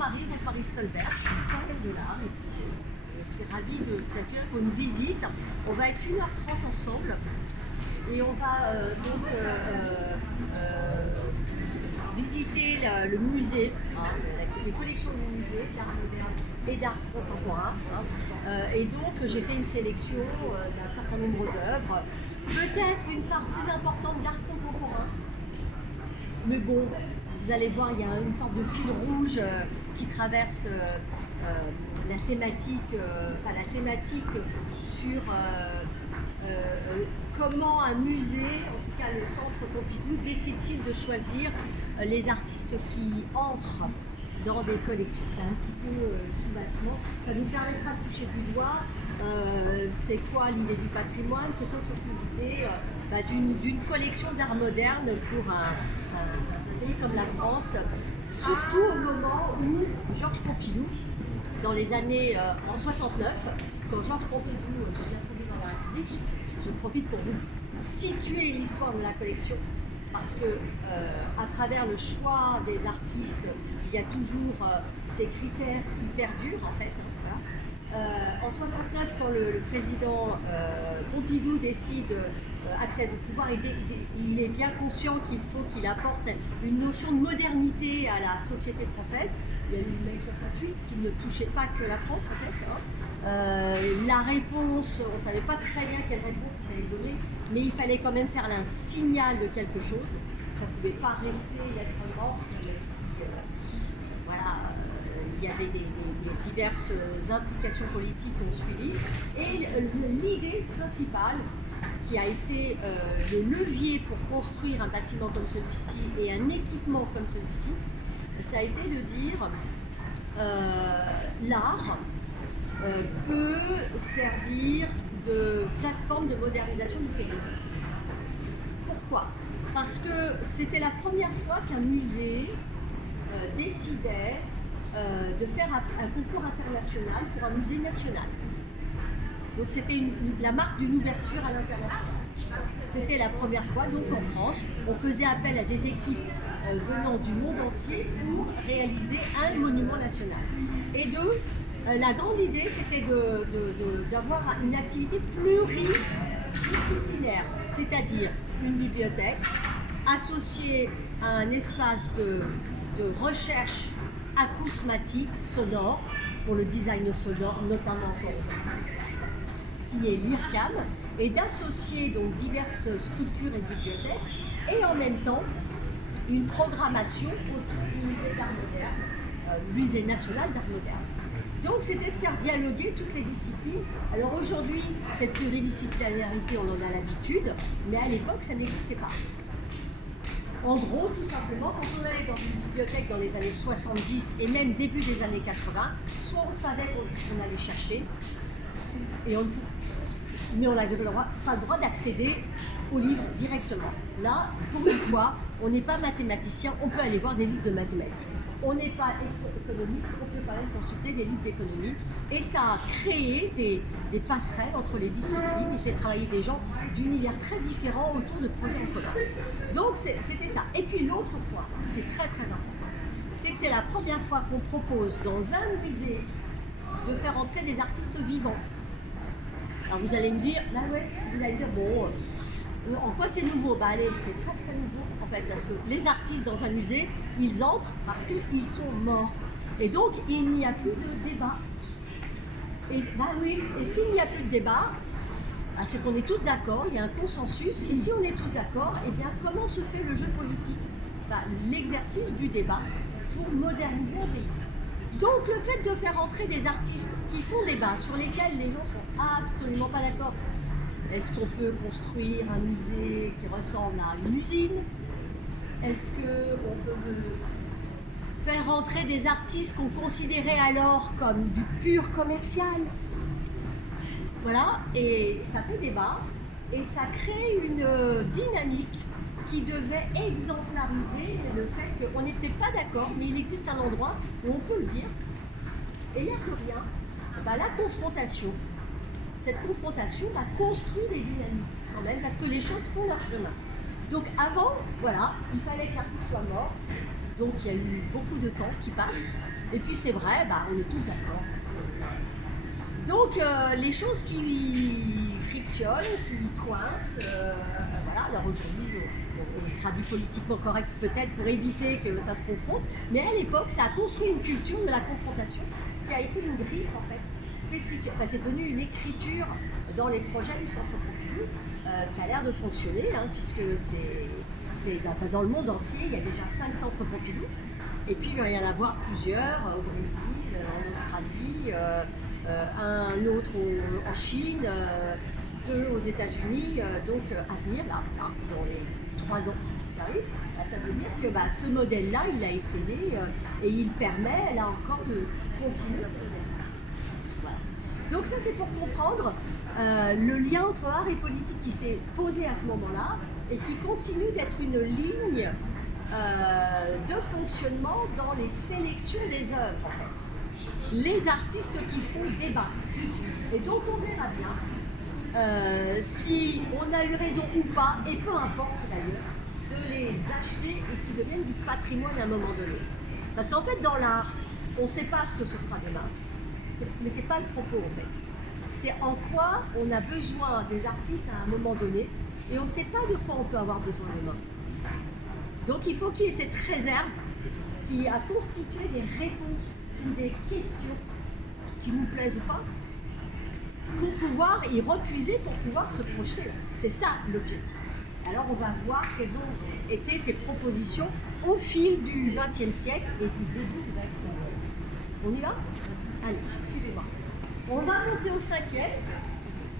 Rose-Marie Stolberg, je suis historienne de l'art. Je suis ravie de vous accueillir pour une visite. On va être 1h30 ensemble et on va visiter le musée, les collections du musée d'art moderne et d'art contemporain. Et donc j'ai fait une sélection d'un certain nombre d'œuvres, peut-être une part plus importante d'art contemporain. Mais bon, vous allez voir, il y a une sorte de fil rouge qui traverse la thématique sur comment un musée, en tout cas le Centre Pompidou, décide-t-il de choisir les artistes qui entrent dans des collections. C'est un petit peu tout bassement. Ça nous permettra de toucher du doigt c'est quoi l'idée du patrimoine, c'est quoi surtout l'idée d'une collection d'art moderne pour un pays comme la France, surtout au moment où Georges Pompidou, dans les années en 69, quand Georges Pompidou devient président de la République, je profite pour vous situer l'histoire de la collection, parce que à travers le choix des artistes, il y a toujours ces critères qui perdurent en fait. En 69, quand le président Pompidou décide accède au pouvoir, il est bien conscient qu'il faut qu'il apporte une notion de modernité à la société française. Il y a eu mai 68 qui ne touchait pas que la France en fait. La réponse, on ne savait pas très bien quelle réponse il fallait donner, mais il fallait quand même faire un signal de quelque chose. Ça ne pouvait pas rester lettre morte, même si voilà, il y avait des diverses implications politiques qui ont suivi. Et l'idée principale, qui a été le levier pour construire un bâtiment comme celui-ci et un équipement comme celui-ci, ça a été de dire l'art peut servir de plateforme de modernisation du pays. Pourquoi? Parce que c'était la première fois qu'un musée décidait de faire un concours international pour un musée national. Donc c'était la marque d'une ouverture à l'international. C'était la première fois, donc en France, on faisait appel à des équipes venant du monde entier pour réaliser un monument national. Et la grande idée, c'était d'avoir une activité pluridisciplinaire, c'est-à-dire une bibliothèque associée à un espace de recherche acousmatique, sonore, pour le design sonore, notamment qui est l'IRCAM, et d'associer donc diverses structures et bibliothèques, et en même temps une programmation autour du musée d'art moderne, musée national d'art moderne. Donc c'était de faire dialoguer toutes les disciplines. Alors aujourd'hui, cette pluridisciplinarité, on en a l'habitude, mais à l'époque, ça n'existait pas. En gros, tout simplement, quand on allait dans une bibliothèque dans les années 70 et même début des années 80, soit on savait qu'on allait chercher, mais on n'avait pas le droit d'accéder aux livres directement. Là, pour une fois, on n'est pas mathématicien, on peut aller voir des livres de mathématiques. On n'est pas économiste, on peut quand même consulter des livres d'économie. Et ça a créé des passerelles entre les disciplines, il fait travailler des gens d'univers très différents autour de projets en commun. Donc c'était ça. Et puis l'autre point, qui est très très important, c'est que c'est la première fois qu'on propose dans un musée de faire entrer des artistes vivants. Alors vous allez me dire, là ouais, vous allez dire, bon, en quoi c'est nouveau? Bah allez, c'est très très nouveau en fait, parce que les artistes dans un musée, ils entrent parce qu'ils sont morts. Et donc il n'y a plus de débat. Et bah oui, et s'il n'y a plus de débat, bah, c'est qu'on est tous d'accord, il y a un consensus, et si on est tous d'accord, eh bien comment se fait le jeu politique? Bah, l'exercice du débat pour moderniser un pays. Donc le fait de faire entrer des artistes qui font débat, sur lesquels les gens sont absolument pas d'accord. Est-ce qu'on peut construire un musée qui ressemble à une usine? Est-ce qu'on peut faire entrer des artistes qu'on considérait alors comme du pur commercial? Voilà, et ça fait débat, et ça crée une dynamique qui devait exemplariser le fait qu'on n'est peut-être pas d'accord, mais il existe un endroit où on peut le dire. Et l'air de rien, bah, la confrontation, cette confrontation va construire des dynamiques quand même, parce que les choses font leur chemin. Donc avant, voilà, il fallait que l'artiste soit mort, donc il y a eu beaucoup de temps qui passe, Et puis c'est vrai, bah, on est tous d'accord. Donc les choses qui frictionnent, qui coincent, voilà, alors aujourd'hui on fera du politiquement correct peut-être pour éviter que ça se confronte, mais à l'époque ça a construit une culture de la confrontation qui a été une griffe en fait spécifique, enfin c'est devenu une écriture dans les projets du Centre Pompidou qui a l'air de fonctionner, hein, puisque c'est dans le monde entier, il y a déjà 5 centres Pompidou, et puis il va y en avoir plusieurs au Brésil, en Australie, un autre en Chine, 2 aux États-Unis, donc à venir là, dans les 3 ans qui arrivent, ça veut dire que ce modèle-là, il a essayé et il permet là encore de continuer ce modèle. Voilà. Donc ça c'est pour comprendre le lien entre art et politique qui s'est posé à ce moment-là et qui continue d'être une ligne de fonctionnement dans les sélections des œuvres en fait. Les artistes qui font débat et dont on verra bien si on a eu raison ou pas, et peu importe d'ailleurs, de les acheter et qui deviennent du patrimoine à un moment donné. Parce qu'en fait dans l'art, on ne sait pas ce que ce sera demain, mais c'est pas le propos en fait. C'est en quoi on a besoin des artistes à un moment donné et on ne sait pas de quoi on peut avoir besoin demain. Donc il faut qu'il y ait cette réserve qui a constitué des réponses ou des questions qui nous plaisent ou pas, pour pouvoir y repuiser, pour pouvoir se projeter. C'est ça l'objectif. Alors on va voir quelles ont été ces propositions au fil du XXe siècle et du début du XXIe. On y va? Allez, suivez-moi. On va monter au 5e.